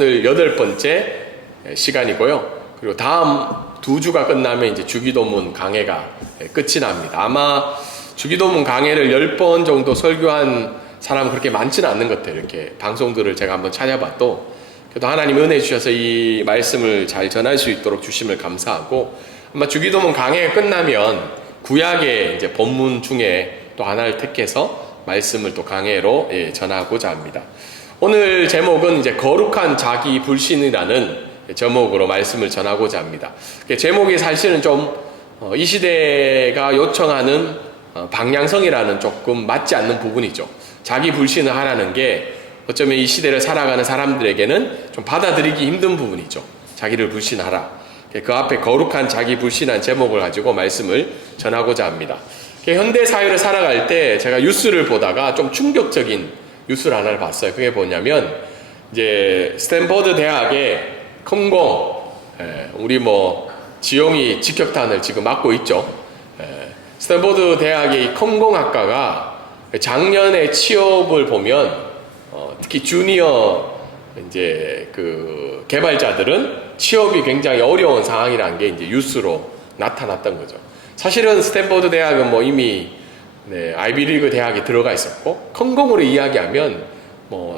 오늘 8번째 시간이고요. 그리고 다음 2주가 끝나면 이제 주기도문 강해가 끝이 납니다. 아마 주기도문 강해를 10번 정도 설교한 사람은 그렇게 많지는 않는 것 같아요. 이렇게 방송들을 제가 한번 찾아봐도. 그래도 하나님 은혜 주셔서 이 말씀을 잘 전할 수 있도록 주심을 감사하고, 아마 주기도문 강해가 끝나면 구약의 이제 본문 중에 또 하나를 택해서 말씀을 또 강해로 전하고자 합니다. 오늘 제목은 이제 거룩한 자기 불신이라는 제목으로 말씀을 전하고자 합니다. 제목이 사실은 좀 이 시대가 요청하는 방향성이라는 조금 맞지 않는 부분이죠. 자기 불신을 하라는 게 어쩌면 이 시대를 살아가는 사람들에게는 좀 받아들이기 힘든 부분이죠. 자기를 불신하라. 그 앞에 거룩한 자기 불신한 제목을 가지고 말씀을 전하고자 합니다. 현대 사회를 살아갈 때 제가 뉴스를 보다가 좀 충격적인 뉴스를 하나를 봤어요. 그게 뭐냐면 이제 스탠퍼드 대학의 컴공, 우리 지용이 직격탄을 지금 맞고 있죠. 스탠퍼드 대학의 컴공학과가 작년에 취업을 보면 특히 주니어 이제 그 개발자들은 취업이 굉장히 어려운 상황이라는 게 이제 뉴스로 나타났던 거죠. 사실은 스탠퍼드 대학은 이미 아이비리그 대학에 들어가 있었고, 컴공으로 이야기하면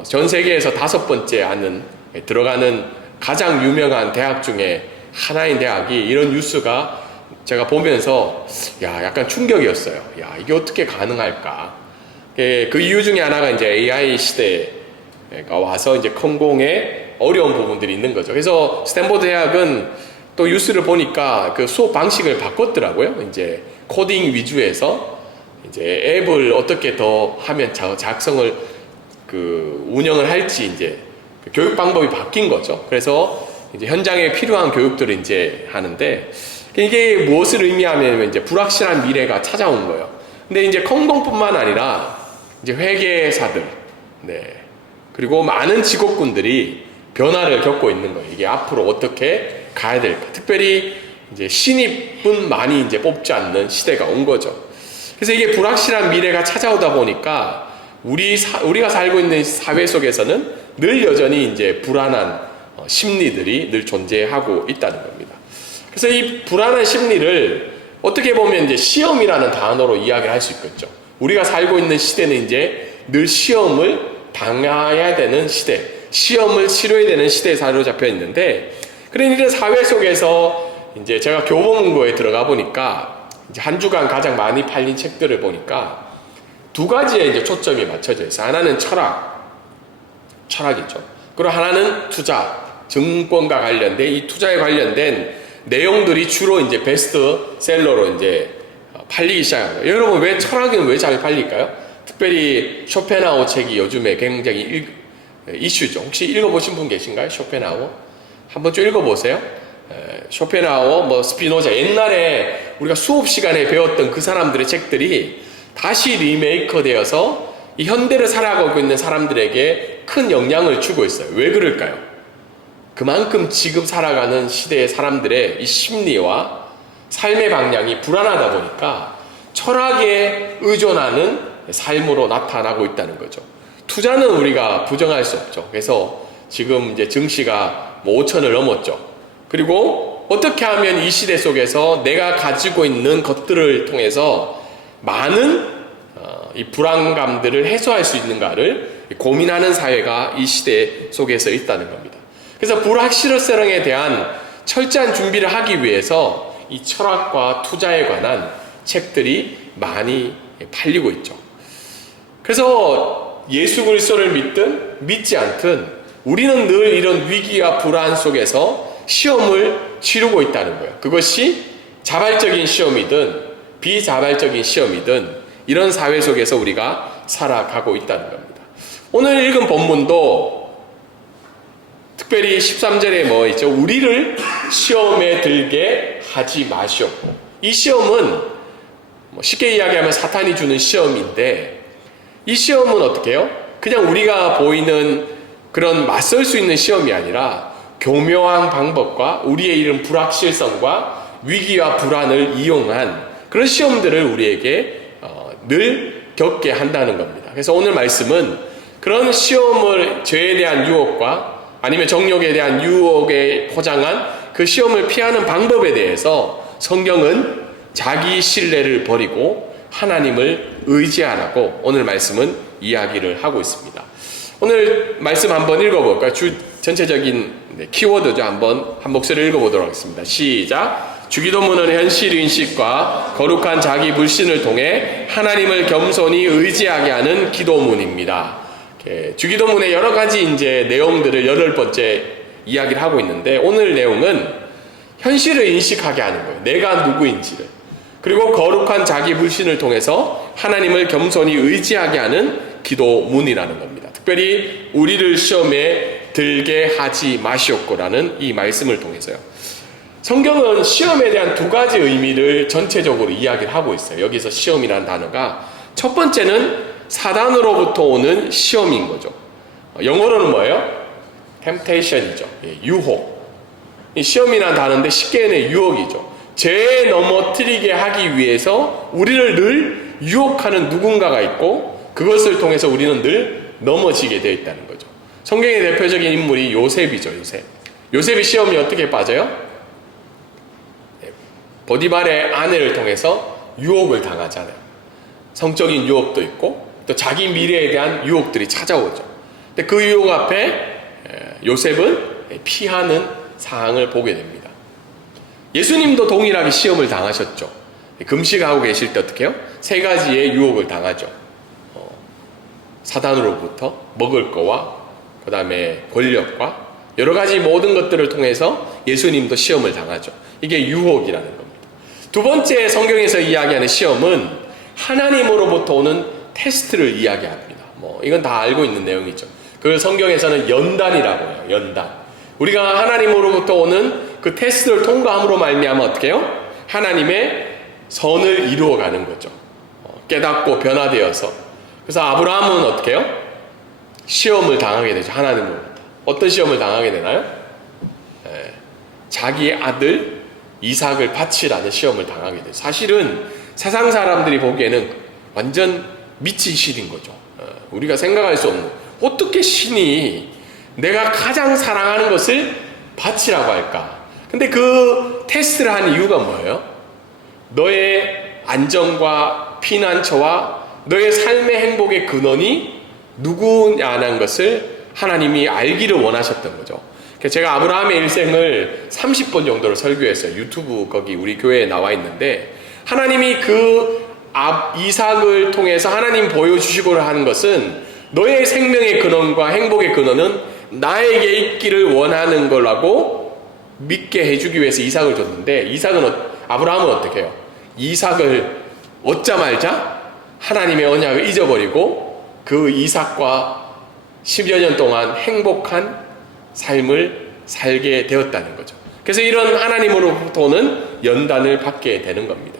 전 세계에서 5번째 안은 들어가는 가장 유명한 대학 중에 하나인 대학이 이런 뉴스가 제가 보면서 약간 충격이었어요. 이게 어떻게 가능할까? 그 이유 중에 하나가 이제 AI 시대가 와서 이제 컴공에 어려운 부분들이 있는 거죠. 그래서 스탠퍼드 대학은 또 뉴스를 보니까 그 수업 방식을 바꿨더라고요. 이제 코딩 위주에서 이제 앱을 어떻게 더 하면 작성을 운영을 할지 이제 교육 방법이 바뀐 거죠. 그래서 이제 현장에 필요한 교육들을 이제 하는데, 이게 무엇을 의미하냐면 이제 불확실한 미래가 찾아온 거예요. 근데 이제 컴공뿐만 아니라 이제 회계사들, 그리고 많은 직업군들이 변화를 겪고 있는 거예요. 이게 앞으로 어떻게 가야 될까? 특별히 이제 신입은 많이 이제 뽑지 않는 시대가 온 거죠. 그래서 이게 불확실한 미래가 찾아오다 보니까 우리가 살고 있는 사회 속에서는 늘 여전히 이제 불안한 심리들이 늘 존재하고 있다는 겁니다. 그래서 이 불안한 심리를 어떻게 보면 이제 시험이라는 단어로 이야기를 할 수 있겠죠. 우리가 살고 있는 시대는 이제 늘 시험을 당해야 되는 시대, 시험을 치러야 되는 시대에 사로잡혀 있는데, 그런 이런 사회 속에서 이제 제가 교보문고에 들어가 보니까 이제 한 주간 가장 많이 팔린 책들을 보니까 2가지에 이제 초점이 맞춰져 있어요. 하나는 철학이죠. 그리고 하나는 투자, 증권과 관련된 이 투자에 관련된 내용들이 주로 이제 베스트셀러로 이제 팔리기 시작합니다. 여러분, 왜 철학은 왜 잘 팔릴까요? 특별히 쇼펜하우 책이 요즘에 굉장히 이슈죠. 혹시 읽어보신 분 계신가요? 쇼펜하우? 한번 좀 읽어보세요. 쇼펜하우, 스피노자, 옛날에 우리가 수업 시간에 배웠던 그 사람들의 책들이 다시 리메이크 되어서 이 현대를 살아가고 있는 사람들에게 큰 영향을 주고 있어요. 왜 그럴까요? 그만큼 지금 살아가는 시대의 사람들의 이 심리와 삶의 방향이 불안하다 보니까 철학에 의존하는 삶으로 나타나고 있다는 거죠. 투자는 우리가 부정할 수 없죠. 그래서 지금 이제 증시가 5천을 넘었죠. 그리고 어떻게 하면 이 시대 속에서 내가 가지고 있는 것들을 통해서 많은 이 불안감들을 해소할 수 있는가를 고민하는 사회가 이 시대 속에서 있다는 겁니다. 그래서 불확실성에 대한 철저한 준비를 하기 위해서 이 철학과 투자에 관한 책들이 많이 팔리고 있죠. 그래서 예수 그리스도를 믿든 믿지 않든 우리는 늘 이런 위기와 불안 속에서 시험을 치르고 있다는 거예요. 그것이 자발적인 시험이든 비자발적인 시험이든 이런 사회 속에서 우리가 살아가고 있다는 겁니다. 오늘 읽은 본문도 특별히 13절에 있죠? 우리를 시험에 들게 하지 마시옵고. 이 시험은 쉽게 이야기하면 사탄이 주는 시험인데, 이 시험은 어떻게 해요? 그냥 우리가 보이는 그런 맞설 수 있는 시험이 아니라 교묘한 방법과 우리의 이런 불확실성과 위기와 불안을 이용한 그런 시험들을 우리에게 늘 겪게 한다는 겁니다. 그래서 오늘 말씀은 그런 시험을, 죄에 대한 유혹과 아니면 정욕에 대한 유혹에 포장한 그 시험을 피하는 방법에 대해서 성경은 자기 신뢰를 버리고 하나님을 의지하라고 오늘 말씀은 이야기를 하고 있습니다. 오늘 말씀 한번 읽어볼까요? 전체적인 키워드죠. 한번 한 목소리를 읽어보도록 하겠습니다. 시작. 주기도문은 현실 인식과 거룩한 자기 불신을 통해 하나님을 겸손히 의지하게 하는 기도문입니다. 주기도문의 여러 가지 이제 내용들을 8번째 이야기를 하고 있는데, 오늘 내용은 현실을 인식하게 하는 거예요. 내가 누구인지를. 그리고 거룩한 자기 불신을 통해서 하나님을 겸손히 의지하게 하는 기도문이라는 겁니다. 특별히 우리를 시험에 들게 하지 마시옵고라는 이 말씀을 통해서요. 성경은 시험에 대한 2가지 의미를 전체적으로 이야기를 하고 있어요. 여기서 시험이라는 단어가 첫 번째는 사단으로부터 오는 시험인 거죠. 영어로는 뭐예요? temptation이죠. 유혹. 이 시험이라는 단어인데 쉽게는 유혹이죠. 죄에 넘어뜨리게 하기 위해서 우리를 늘 유혹하는 누군가가 있고, 그것을 통해서 우리는 늘 넘어지게 되어 있다는 거죠. 성경의 대표적인 인물이 요셉이죠. 요셉이 시험이 어떻게 빠져요? 보디발의 아내를 통해서 유혹을 당하잖아요. 성적인 유혹도 있고 또 자기 미래에 대한 유혹들이 찾아오죠. 근데 그 유혹 앞에 요셉은 피하는 상황을 보게 됩니다. 예수님도 동일하게 시험을 당하셨죠. 금식하고 계실 때 어떻게 해요? 3가지의 유혹을 당하죠. 사단으로부터 먹을 거와 그 다음에 권력과 여러 가지 모든 것들을 통해서 예수님도 시험을 당하죠. 이게 유혹이라는 겁니다. 2번째 성경에서 이야기하는 시험은 하나님으로부터 오는 테스트를 이야기합니다. 이건 다 알고 있는 내용이죠. 그걸 성경에서는 연단이라고 해요. 연단. 우리가 하나님으로부터 오는 그 테스트를 통과함으로 말미암아 어떻게 해요? 하나님의 선을 이루어가는 거죠. 깨닫고 변화되어서. 그래서 아브라함은 어떻게 해요? 시험을 당하게 되죠. 하나님으로부터. 어떤 시험을 당하게 되나요? 자기의 아들 이삭을 바치라는 시험을 당하게 돼요. 사실은 세상 사람들이 보기에는 완전 미친 신인 거죠. 우리가 생각할 수 없는, 어떻게 신이 내가 가장 사랑하는 것을 바치라고 할까? 근데 그 테스트를 한 이유가 뭐예요? 너의 안정과 피난처와 너의 삶의 행복의 근원이 누구냐는 것을 하나님이 알기를 원하셨던 거죠. 제가 아브라함의 일생을 30번 정도를 설교했어요. 유튜브 거기 우리 교회에 나와 있는데, 하나님이 그 이삭을 통해서 하나님 보여주시고 하는 것은 너의 생명의 근원과 행복의 근원은 나에게 있기를 원하는 거라고 믿게 해주기 위해서 이삭을 줬는데, 아브라함은 어떻게 해요? 이삭을 얻자마자 하나님의 언약을 잊어버리고 그 이삭과 10여 년 동안 행복한 삶을 살게 되었다는 거죠. 그래서 이런 하나님으로부터 오는 연단을 받게 되는 겁니다.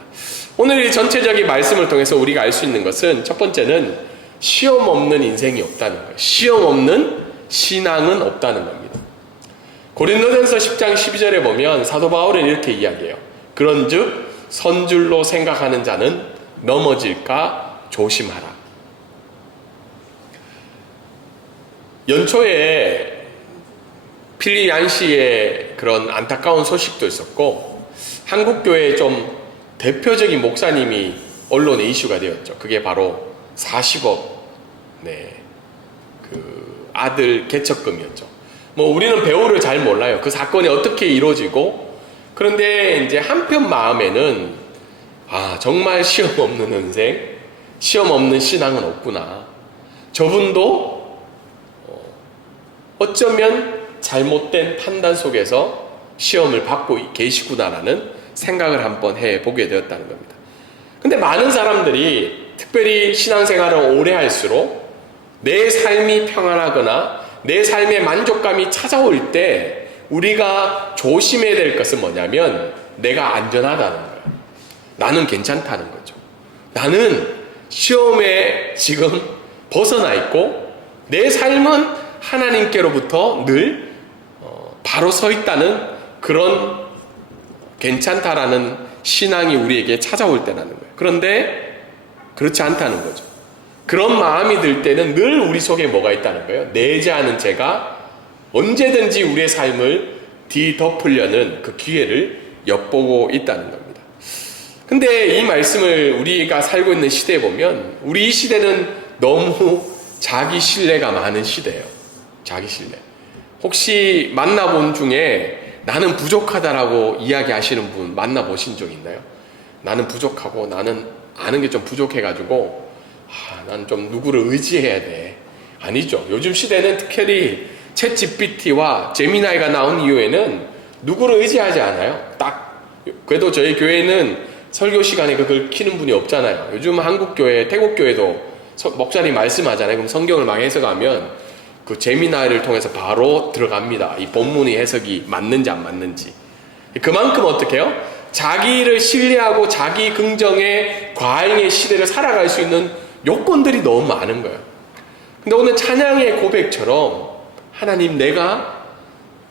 오늘 이 전체적인 말씀을 통해서 우리가 알 수 있는 것은, 첫 번째는 시험 없는 인생이 없다는 거예요. 시험 없는 신앙은 없다는 겁니다. 고린도전서 10장 12절에 보면 사도 바울은 이렇게 이야기해요. 그런즉 선줄로 생각하는 자는 넘어질까 조심하라. 연초에 필립 얀시의 그런 안타까운 소식도 있었고, 한국교회의 좀 대표적인 목사님이 언론에 이슈가 되었죠. 그게 바로 40억 그 아들 개척금이었죠. 우리는 배우를 잘 몰라요. 그 사건이 어떻게 이루어지고. 그런데 이제 한편 마음에는 정말 시험 없는 인생, 시험 없는 신앙은 없구나. 저분도 어쩌면 잘못된 판단 속에서 시험을 받고 계시구나라는 생각을 한번 해보게 되었다는 겁니다. 근데 많은 사람들이 특별히 신앙생활을 오래 할수록 내 삶이 평안하거나 내 삶의 만족감이 찾아올 때 우리가 조심해야 될 것은 뭐냐면, 내가 안전하다는 거예요. 나는 괜찮다는 거죠. 나는 시험에 지금 벗어나 있고 내 삶은 하나님께로부터 늘 바로 서 있다는 그런 괜찮다라는 신앙이 우리에게 찾아올 때라는 거예요. 그런데 그렇지 않다는 거죠. 그런 마음이 들 때는 늘 우리 속에 뭐가 있다는 거예요? 내재하는 죄가 언제든지 우리의 삶을 뒤덮으려는 그 기회를 엿보고 있다는 겁니다. 근데 이 말씀을 우리가 살고 있는 시대에 보면 우리 이 시대는 너무 자기 신뢰가 많은 시대예요. 자기 신뢰. 혹시 만나본 중에 나는 부족하다라고 이야기하시는 분 만나보신 적 있나요? 나는 부족하고 나는 아는 게 좀 부족해가지고 나는 좀 누구를 의지해야 돼. 아니죠. 요즘 시대는 특별히 챗 GPT와 제미나이가 나온 이후에는 누구를 의지하지 않아요. 딱 그래도 저희 교회는 설교 시간에 그걸 키는 분이 없잖아요. 요즘 한국 교회, 태국 교회도 목사님 말씀하잖아요. 그럼 성경을 막 해석하면 그 제미나이를 통해서 바로 들어갑니다. 이 본문의 해석이 맞는지 안 맞는지. 그만큼 어떻게 해요? 자기를 신뢰하고 자기 긍정의 과잉의 시대를 살아갈 수 있는 요건들이 너무 많은 거예요. 근데 오늘 찬양의 고백처럼 하나님 내가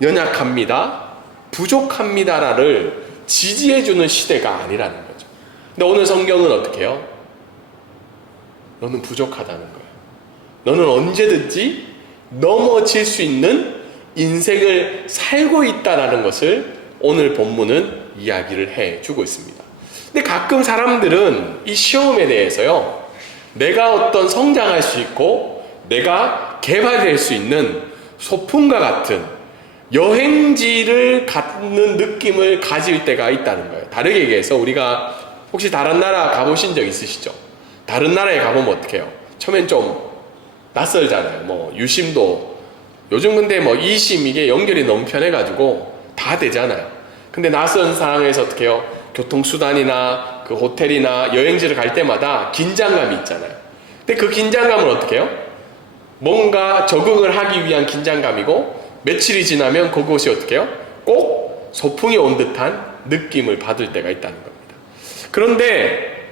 연약합니다, 부족합니다를 지지해주는 시대가 아니라는 거죠. 근데 오늘 성경은 어떻게 해요? 너는 부족하다는 거예요. 너는 언제든지 넘어질 수 있는 인생을 살고 있다는 것을 오늘 본문은 이야기를 해주고 있습니다. 근데 가끔 사람들은 이 시험에 대해서요, 내가 어떤 성장할 수 있고 내가 개발될 수 있는 소풍과 같은 여행지를 갖는 느낌을 가질 때가 있다는 거예요. 다르게 얘기해서 우리가 혹시 다른 나라 가보신 적 있으시죠? 다른 나라에 가보면 어떻게 해요? 처음엔 좀 낯설잖아요. 뭐 유심도 요즘 근데 뭐 이심 이게 연결이 너무 편해가지고 다 되잖아요. 근데 낯선 상황에서 어떻게 해요? 교통수단이나 그 호텔이나 여행지를 갈 때마다 긴장감이 있잖아요. 근데 그 긴장감을 어떻게 해요? 뭔가 적응을 하기 위한 긴장감이고 며칠이 지나면 그것이 어떻게 해요? 꼭 소풍이 온 듯한 느낌을 받을 때가 있다는 겁니다. 그런데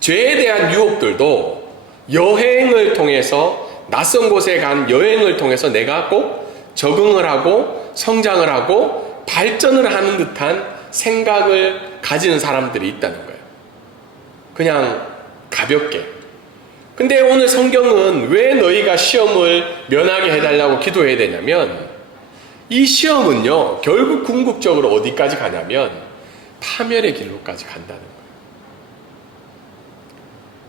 죄에 대한 유혹들도 여행을 통해서 낯선 곳에 간 여행을 통해서 내가 꼭 적응을 하고 성장을 하고 발전을 하는 듯한 생각을 가지는 사람들이 있다는 거예요. 그냥 가볍게. 근데 오늘 성경은 왜 너희가 시험을 면하게 해달라고 기도해야 되냐면 이 시험은요 결국 궁극적으로 어디까지 가냐면 파멸의 길로까지 간다는 거예요.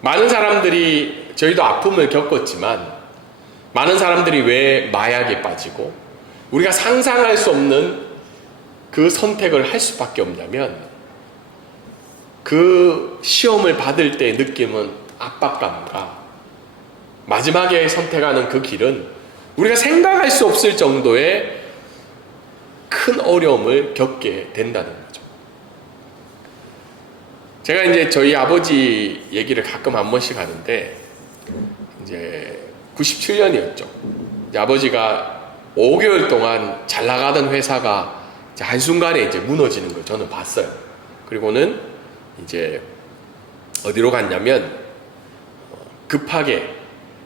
많은 사람들이 저희도 아픔을 겪었지만 많은 사람들이 왜 마약에 빠지고 우리가 상상할 수 없는 그 선택을 할 수밖에 없냐면 그 시험을 받을 때의 느낌은 압박감과 마지막에 선택하는 그 길은 우리가 생각할 수 없을 정도의 큰 어려움을 겪게 된다는 거죠. 제가 이제 저희 아버지 얘기를 가끔 한 번씩 하는데 이제 97년이었죠. 이제 아버지가 5개월 동안 잘 나가던 회사가 이제 한순간에 이제 무너지는 걸 저는 봤어요. 그리고는 이제 어디로 갔냐면 급하게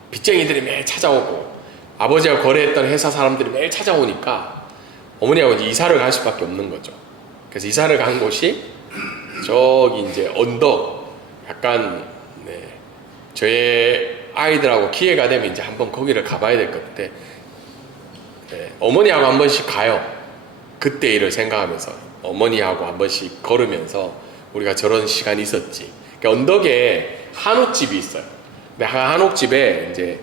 빚쟁이들이 매일 찾아오고 아버지가 거래했던 회사 사람들이 매일 찾아오니까 어머니하고 이제 이사를 갈 수밖에 없는 거죠. 그래서 이사를 간 곳이 저기 이제 언덕 약간 저의 아이들하고 기회가 되면 이제 한번 거기를 가봐야 될 것 같아. 어머니하고 한 번씩 가요. 그때 일을 생각하면서 어머니하고 한 번씩 걸으면서 우리가 저런 시간이 있었지. 그러니까 언덕에 한옥집이 있어요. 근데 한옥집에 이제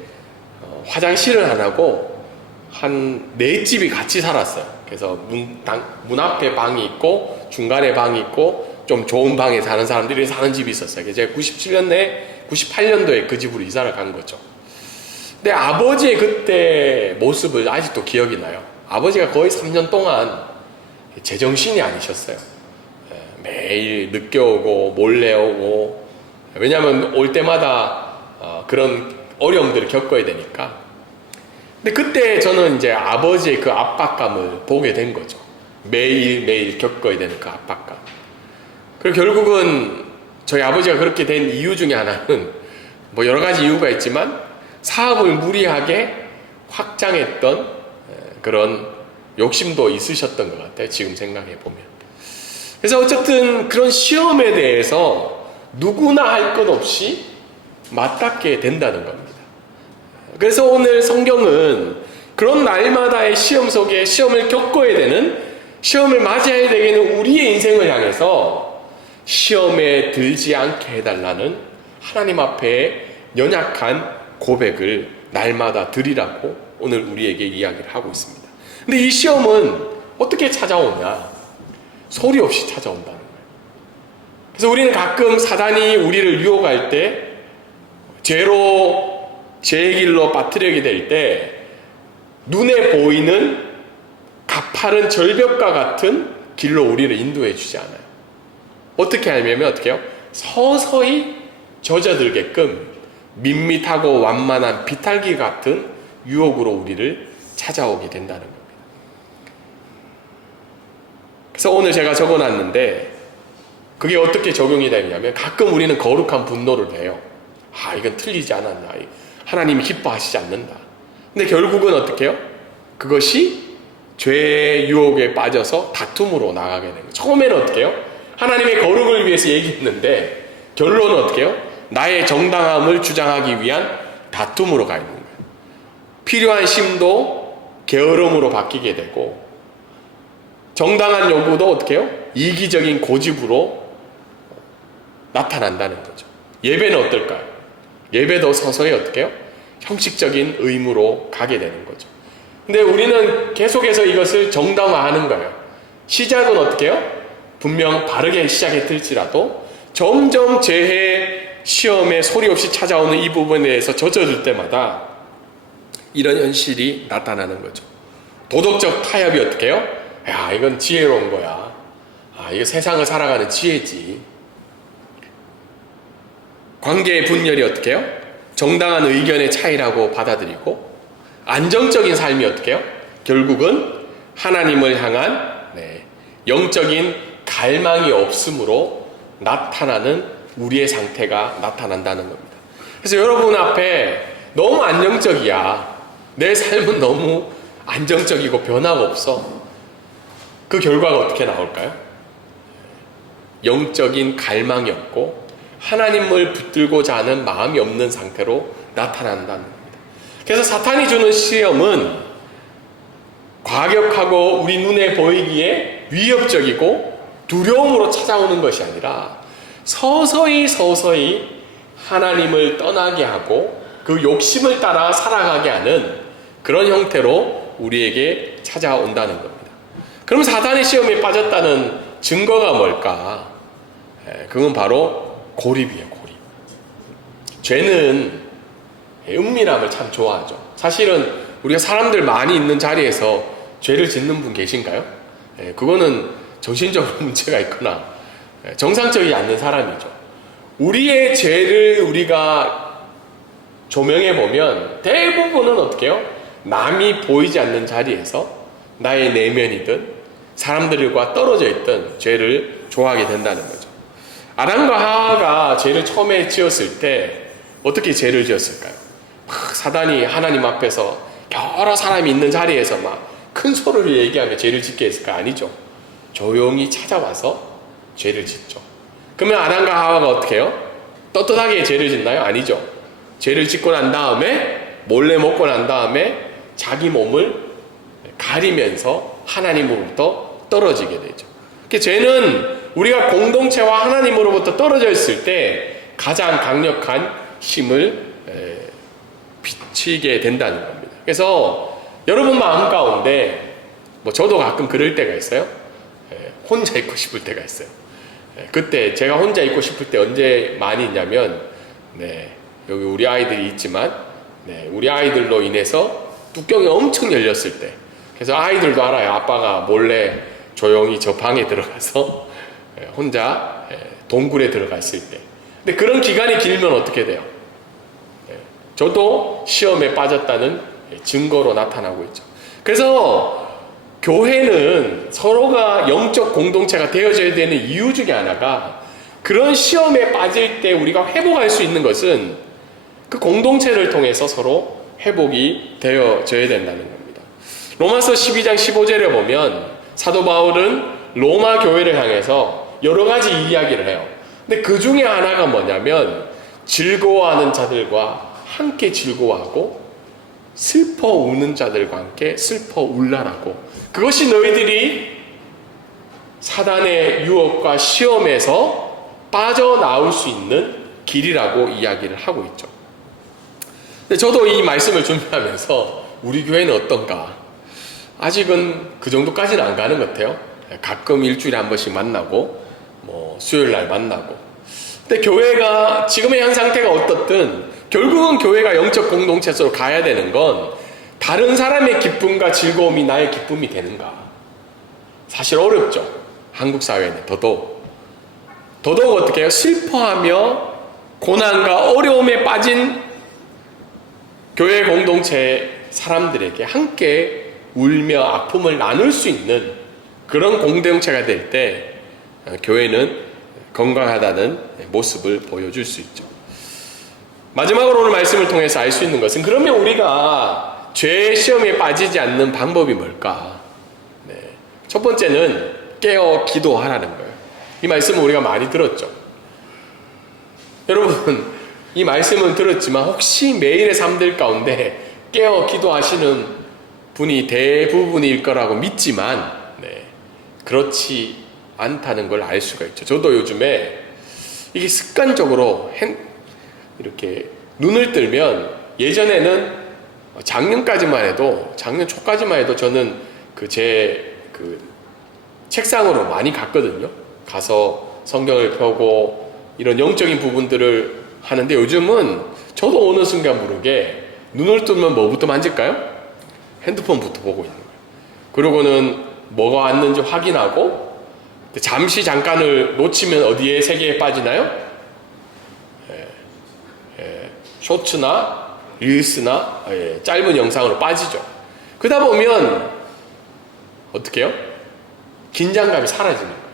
화장실은 안 하고 한 4집이 같이 살았어요. 그래서 문 앞에 방이 있고 중간에 방이 있고 좀 좋은 방에 사는 사람들이 사는 집이 있었어요. 그래서 제가 98년도에 그 집으로 이사를 간 거죠. 근데 아버지의 그때 모습을 아직도 기억이 나요. 아버지가 거의 3년 동안 제정신이 아니셨어요. 매일 늦게 오고 몰래 오고 왜냐하면 올 때마다 그런 어려움들을 겪어야 되니까. 근데 그때 저는 이제 아버지의 그 압박감을 보게 된 거죠. 매일매일 겪어야 되는 그 압박감. 그리고 결국은 저희 아버지가 그렇게 된 이유 중에 하나는 뭐 여러 가지 이유가 있지만 사업을 무리하게 확장했던 그런 욕심도 있으셨던 것 같아요. 지금 생각해 보면. 그래서 어쨌든 그런 시험에 대해서 누구나 할 것 없이 맞닿게 된다는 겁니다. 그래서 오늘 성경은 그런 날마다의 시험 속에 시험을 겪어야 되는, 시험을 맞이해야 되는 우리의 인생을 향해서 시험에 들지 않게 해달라는 하나님 앞에 연약한 고백을 날마다 드리라고 오늘 우리에게 이야기를 하고 있습니다. 근데 이 시험은 어떻게 찾아오냐? 소리 없이 찾아온다는 거예요. 그래서 우리는 가끔 사단이 우리를 유혹할 때, 죄의 길로 빠뜨리게 될 때 눈에 보이는 가파른 절벽과 같은 길로 우리를 인도해 주지 않아요. 어떻게 하냐면 어떻게 해요? 서서히 젖어들게끔 밋밋하고 완만한 비탈기 같은 유혹으로 우리를 찾아오게 된다는 겁니다. 그래서 오늘 제가 적어놨는데, 그게 어떻게 적용이 되냐면, 가끔 우리는 거룩한 분노를 해요. 이건 틀리지 않았나, 하나님이 기뻐하시지 않는다. 근데 결국은 어떻게 해요? 그것이 죄의 유혹에 빠져서 다툼으로 나가게 되는 거예요. 처음에는 어떻게 해요? 하나님의 거룩을 위해서 얘기했는데 결론은 어떻게 해요? 나의 정당함을 주장하기 위한 다툼으로 가 있는 거예요. 필요한 심도 게으름으로 바뀌게 되고, 정당한 요구도 어떻게 해요? 이기적인 고집으로 나타난다는 거죠. 예배는 어떨까요? 예배도 서서히 어떻게 해요? 형식적인 의무로 가게 되는 거죠. 근데 우리는 계속해서 이것을 정당화하는 거예요. 시작은 어떻게 해요? 분명 바르게 시작했을지라도 점점 재해 시험에 소리 없이 찾아오는 이 부분에 대해서 젖어들 때마다 이런 현실이 나타나는 거죠. 도덕적 타협이 어떻게 해요? 이건 지혜로운 거야. 이거 세상을 살아가는 지혜지. 관계의 분열이 어떻게 해요? 정당한 의견의 차이라고 받아들이고, 안정적인 삶이 어떻게 해요? 결국은 하나님을 향한 영적인 갈망이 없음으로 나타나는 우리의 상태가 나타난다는 겁니다. 그래서 여러분 앞에 너무 안정적이야, 내 삶은 너무 안정적이고 변화가 없어, 그 결과가 어떻게 나올까요? 영적인 갈망이 없고 하나님을 붙들고자 하는 마음이 없는 상태로 나타난다는 겁니다. 그래서 사탄이 주는 시험은 과격하고 우리 눈에 보이기에 위협적이고 두려움으로 찾아오는 것이 아니라 서서히 하나님을 떠나게 하고 그 욕심을 따라 살아가게 하는 그런 형태로 우리에게 찾아온다는 겁니다. 그럼 사탄의 시험에 빠졌다는 증거가 뭘까? 그건 바로 고립이에요, 고립. 죄는 은밀함을 참 좋아하죠. 사실은 우리가 사람들 많이 있는 자리에서 죄를 짓는 분 계신가요? 그거는 정신적으로 문제가 있거나 정상적이지 않는 사람이죠. 우리의 죄를 우리가 조명해 보면 대부분은 어떻게 해요? 남이 보이지 않는 자리에서 나의 내면이든 사람들과 떨어져 있던 죄를 좋아하게 된다는 거죠. 아담과 하와가 죄를 처음에 지었을 때 어떻게 죄를 지었을까요? 막 사단이 하나님 앞에서 여러 사람이 있는 자리에서 막 큰 소리를 얘기하며 죄를 짓게 했을까? 아니죠. 조용히 찾아와서 죄를 짓죠. 그러면 아담과 하와가 어떻게 해요? 떳떳하게 죄를 짓나요? 아니죠. 죄를 짓고 난 다음에 몰래 먹고 난 다음에 자기 몸을 가리면서 하나님으로부터 떨어지게 되죠. 죄는 우리가 공동체와 하나님으로부터 떨어져 있을 때 가장 강력한 힘을 비치게 된다는 겁니다. 그래서 여러분 마음 가운데 저도 가끔 그럴 때가 있어요. 혼자 있고 싶을 때가 있어요. 그때 제가 혼자 있고 싶을 때 언제 많이 있냐면 여기 우리 아이들이 있지만 우리 아이들로 인해서 뚜껑이 엄청 열렸을 때, 그래서 아이들도 알아요. 아빠가 몰래 조용히 저 방에 들어가서 혼자 동굴에 들어가 있을 때. 근데 그런 기간이 길면 어떻게 돼요? 저도 시험에 빠졌다는 증거로 나타나고 있죠. 그래서 교회는 서로가 영적 공동체가 되어져야 되는 이유 중에 하나가, 그런 시험에 빠질 때 우리가 회복할 수 있는 것은 그 공동체를 통해서 서로 회복이 되어져야 된다는 겁니다. 로마서 12장 15절에 보면 사도 바울은 로마 교회를 향해서 여러 가지 이야기를 해요. 근데 그 중에 하나가 뭐냐면, 즐거워하는 자들과 함께 즐거워하고 슬퍼 우는 자들과 함께 슬퍼 울라라고. 그것이 너희들이 사단의 유혹과 시험에서 빠져나올 수 있는 길이라고 이야기를 하고 있죠. 근데 저도 이 말씀을 준비하면서 우리 교회는 어떤가? 아직은 그 정도까지는 안 가는 것 같아요. 가끔 일주일에 한 번씩 만나고 수요일 날 만나고. 근데 교회가 지금의 현 상태가 어떻든 결국은 교회가 영적 공동체로 가야 되는 건 다른 사람의 기쁨과 즐거움이 나의 기쁨이 되는가? 사실 어렵죠. 한국 사회는 더더욱 어떻게 해요? 슬퍼하며 고난과 어려움에 빠진 교회 공동체 사람들에게 함께 울며 아픔을 나눌 수 있는 그런 공동체가 될 때 교회는 건강하다는 모습을 보여줄 수 있죠. 마지막으로 오늘 말씀을 통해서 알 수 있는 것은, 그러면 우리가 죄의 시험에 빠지지 않는 방법이 뭘까? 첫 번째는 깨어 기도하라는 거예요. 이 말씀은 우리가 많이 들었죠. 여러분, 이 말씀은 들었지만 혹시 매일의 삶들 가운데 깨어 기도하시는 분이 대부분일 거라고 믿지만 그렇지 않다는 걸 알 수가 있죠. 저도 요즘에 이게 습관적으로 이렇게 눈을 뜨면, 예전에는 작년까지만 해도, 작년 초까지만 해도 저는 제 책상으로 많이 갔거든요. 가서 성경을 펴고 이런 영적인 부분들을 하는데, 요즘은 저도 어느 순간 모르게 눈을 뜨면 뭐부터 만질까요? 핸드폰부터 보고 있는 거예요. 그러고는 뭐가 왔는지 확인하고, 잠깐을 놓치면 어디에 세계에 빠지나요? 쇼츠나 릴스나 짧은 영상으로 빠지죠. 그러다 보면 어떻게 해요? 긴장감이 사라지는 거예요.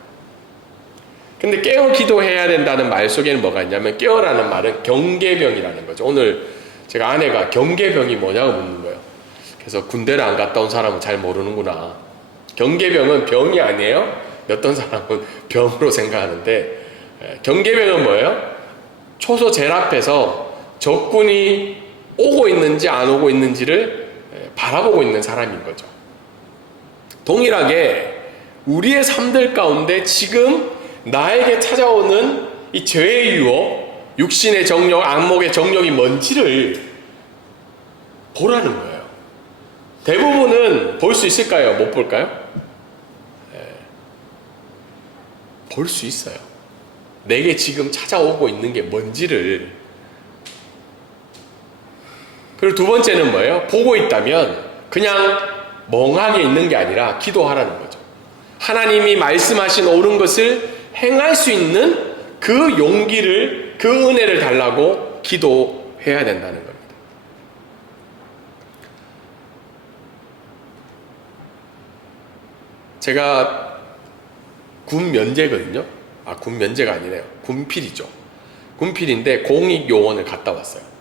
근데 깨어 기도해야 된다는 말 속에는 뭐가 있냐면, 깨어라는 말은 경계병이라는 거죠. 오늘 제가 아내가 경계병이 뭐냐고 묻는 거예요. 그래서 군대를 안 갔다 온 사람은 잘 모르는구나. 경계병은 병이 아니에요. 어떤 사람은 병으로 생각하는데, 경계병은 뭐예요? 초소 제일 앞에서 적군이 오고 있는지 안 오고 있는지를 바라보고 있는 사람인 거죠. 동일하게 우리의 삶들 가운데 지금 나에게 찾아오는 이 죄의 유혹, 육신의 정욕, 안목의 정욕이 뭔지를 보라는 거예요. 대부분은 볼 수 있을까요? 못 볼까요? 볼 수 있어요. 내게 지금 찾아오고 있는 게 뭔지를. 그리고 두 번째는 뭐예요? 보고 있다면 그냥 멍하게 있는 게 아니라 기도하라는 거죠. 하나님이 말씀하신 옳은 것을 행할 수 있는 그 용기를, 그 은혜를 달라고 기도해야 된다는 겁니다. 제가 군 면제거든요. 군 면제가 아니네요. 군필이죠. 군필인데 공익요원을 갔다 왔어요.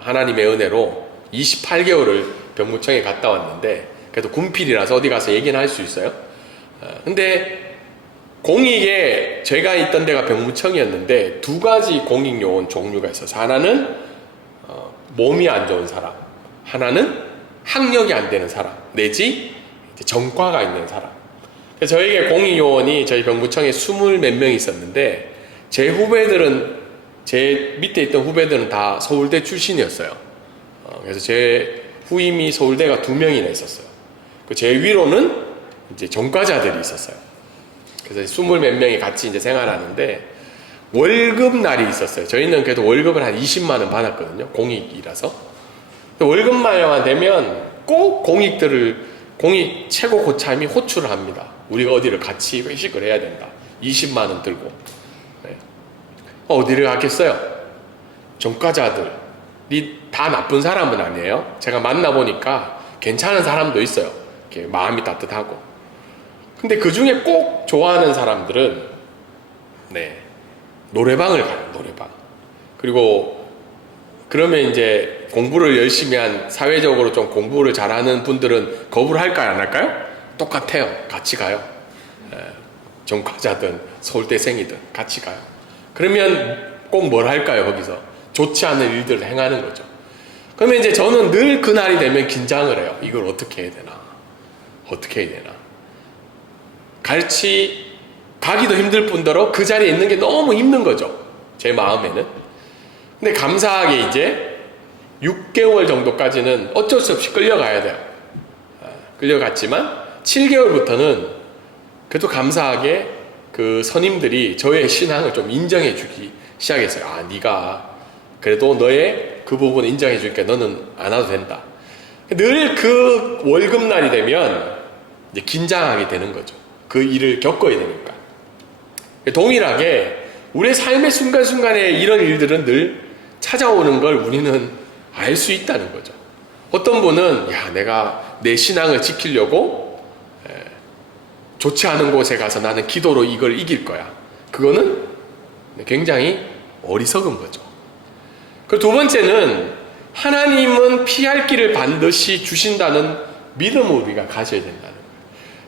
하나님의 은혜로 28개월을 병무청에 갔다 왔는데, 그래도 군필이라서 어디 가서 얘기는 할 수 있어요. 근데 공익에, 제가 있던 데가 병무청이었는데 두 가지 공익요원 종류가 있어서, 하나는 몸이 안 좋은 사람, 하나는 학력이 안 되는 사람, 내지 전과가 있는 사람. 그래서 저에게 공익요원이 저희 병무청에 20 몇 명이 있었는데, 제 후배들은, 제 밑에 있던 후배들은 다 서울대 출신이었어요. 그래서 제 후임이 서울대가 2명이나 있었어요. 제 위로는 이제 전과자들이 있었어요. 그래서 20 몇 명이 같이 이제 생활하는데, 월급날이 있었어요. 저희는 그래도 월급을 한 20만 원 받았거든요. 공익이라서. 월급날만 되면 꼭 공익 최고 고참이 호출을 합니다. 우리가 어디를 같이 회식을 해야 된다. 20만 원 들고. 어디를 갔겠어요? 전과자들이 다 나쁜 사람은 아니에요. 제가 만나보니까 괜찮은 사람도 있어요. 이렇게 마음이 따뜻하고. 근데 그 중에 꼭 좋아하는 사람들은 노래방을 가요. 노래방. 그리고 그러면 이제 공부를 열심히 한, 사회적으로 좀 공부를 잘하는 분들은 거부를 할까요? 안 할까요? 똑같아요. 같이 가요. 전과자든 서울대생이든 같이 가요. 그러면 꼭 뭘 할까요? 거기서 좋지 않은 일들을 행하는 거죠. 그러면 이제 저는 늘 그날이 되면 긴장을 해요. 이걸 어떻게 해야 되나? 어떻게 해야 되나? 같이 가기도 힘들 뿐더러 그 자리에 있는 게 너무 힘든 거죠. 제 마음에는. 근데 감사하게 이제 6개월 정도까지는 어쩔 수 없이 끌려가야 돼요. 끌려갔지만 7개월부터는 그래도 감사하게 그 선임들이 저의 신앙을 좀 인정해 주기 시작했어요. 아, 네가 그래도 너의 그 부분 인정해 줄게. 너는 안 와도 된다. 늘 그 월급날이 되면 이제 긴장하게 되는 거죠. 그 일을 겪어야 되니까. 동일하게 우리의 삶의 순간순간에 이런 일들은 늘 찾아오는 걸 우리는 알 수 있다는 거죠. 어떤 분은 야, 내가 내 신앙을 지키려고 좋지 않은 곳에 가서 나는 기도로 이걸 이길 거야. 그거는 굉장히 어리석은 거죠. 그리고 두 번째는 하나님은 피할 길을 반드시 주신다는 믿음을 우리가 가져야 된다는 거예요.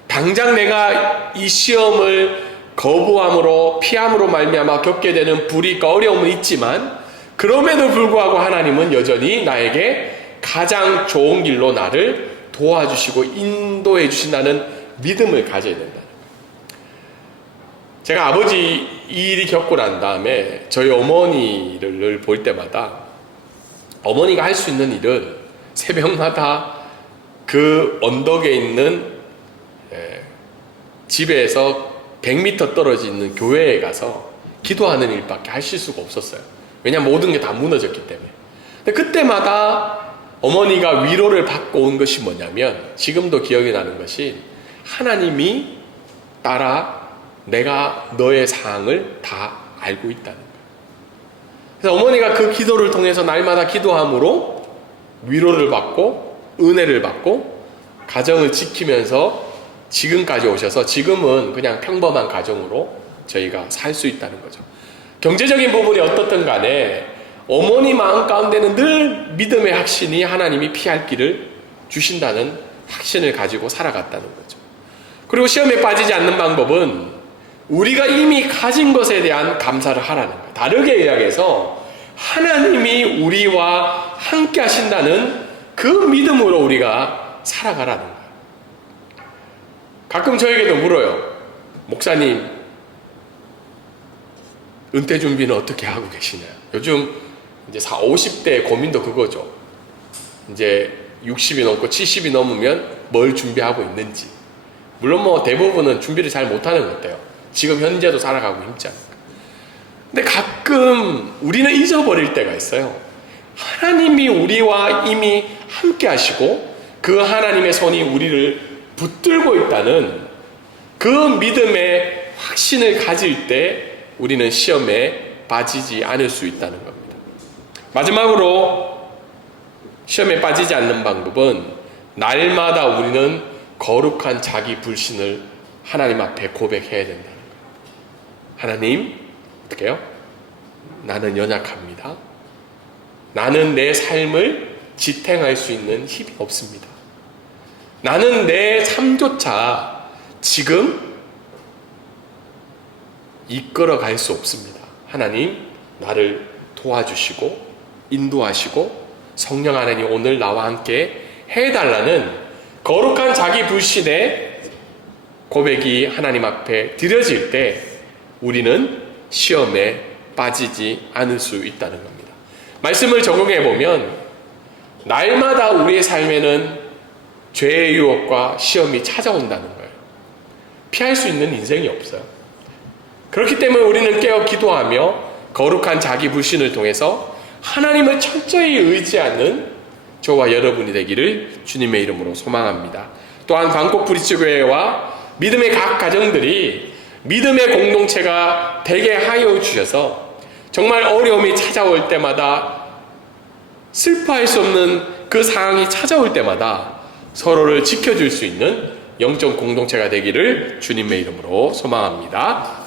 당장 내가 이 시험을 거부함으로 피함으로 말미암아 겪게 되는 불이익과 어려움은 있지만 그럼에도 불구하고 하나님은 여전히 나에게 가장 좋은 길로 나를 도와주시고 인도해 주신다는 믿음을 가져야 된다는 거예요. 제가 아버지 이 일이 겪고 난 다음에 저희 어머니를 볼 때마다 어머니가 할 수 있는 일은 새벽마다 그 언덕에 있는 집에서 100m 떨어져 있는 교회에 가서 기도하는 일밖에 하실 수가 없었어요. 왜냐하면 모든 게 다 무너졌기 때문에. 근데 그때마다 어머니가 위로를 받고 온 것이 뭐냐면 지금도 기억이 나는 것이 하나님이 따라 내가 너의 상황을 다 알고 있다는 거예요. 그래서 어머니가 그 기도를 통해서 날마다 기도함으로 위로를 받고 은혜를 받고 가정을 지키면서 지금까지 오셔서 지금은 그냥 평범한 가정으로 저희가 살 수 있다는 거죠. 경제적인 부분이 어떻든 간에 어머니 마음 가운데는 늘 믿음의 확신이 하나님이 피할 길을 주신다는 확신을 가지고 살아갔다는 거죠. 그리고 시험에 빠지지 않는 방법은 우리가 이미 가진 것에 대한 감사를 하라는 거예요. 다르게 이야기해서 하나님이 우리와 함께 하신다는 그 믿음으로 우리가 살아가라는 거예요. 가끔 저에게도 물어요. 목사님, 은퇴 준비는 어떻게 하고 계시나요? 요즘 이제 50대 고민도 그거죠. 이제 60이 넘고 70이 넘으면 뭘 준비하고 있는지. 물론 뭐 대부분은 준비를 잘 못하는 것 같아요. 지금 현재도 살아가고 힘지 않을까. 근데 가끔 우리는 잊어버릴 때가 있어요. 하나님이 우리와 이미 함께 하시고 그 하나님의 손이 우리를 붙들고 있다는 그 믿음의 확신을 가질 때 우리는 시험에 빠지지 않을 수 있다는 겁니다. 마지막으로 시험에 빠지지 않는 방법은 날마다 우리는 거룩한 자기 불신을 하나님 앞에 고백해야 된다는 거예요. 하나님, 어떻게 해요? 나는 연약합니다. 나는 내 삶을 지탱할 수 있는 힘이 없습니다. 나는 내 삶조차 지금 이끌어 갈 수 없습니다. 하나님, 나를 도와주시고 인도하시고 성령 하나님 오늘 나와 함께 해달라는 거룩한 자기 불신의 고백이 하나님 앞에 드려질 때 우리는 시험에 빠지지 않을 수 있다는 겁니다. 말씀을 적용해 보면 날마다 우리의 삶에는 죄의 유혹과 시험이 찾아온다는 거예요. 피할 수 있는 인생이 없어요. 그렇기 때문에 우리는 깨어 기도하며 거룩한 자기 불신을 통해서 하나님을 철저히 의지하는 저와 여러분이 되기를 주님의 이름으로 소망합니다. 또한 광곡 브리지교회와 믿음의 각 가정들이 믿음의 공동체가 되게 하여 주셔서 정말 어려움이 찾아올 때마다 슬퍼할 수 없는 그 상황이 찾아올 때마다 서로를 지켜줄 수 있는 영적 공동체가 되기를 주님의 이름으로 소망합니다.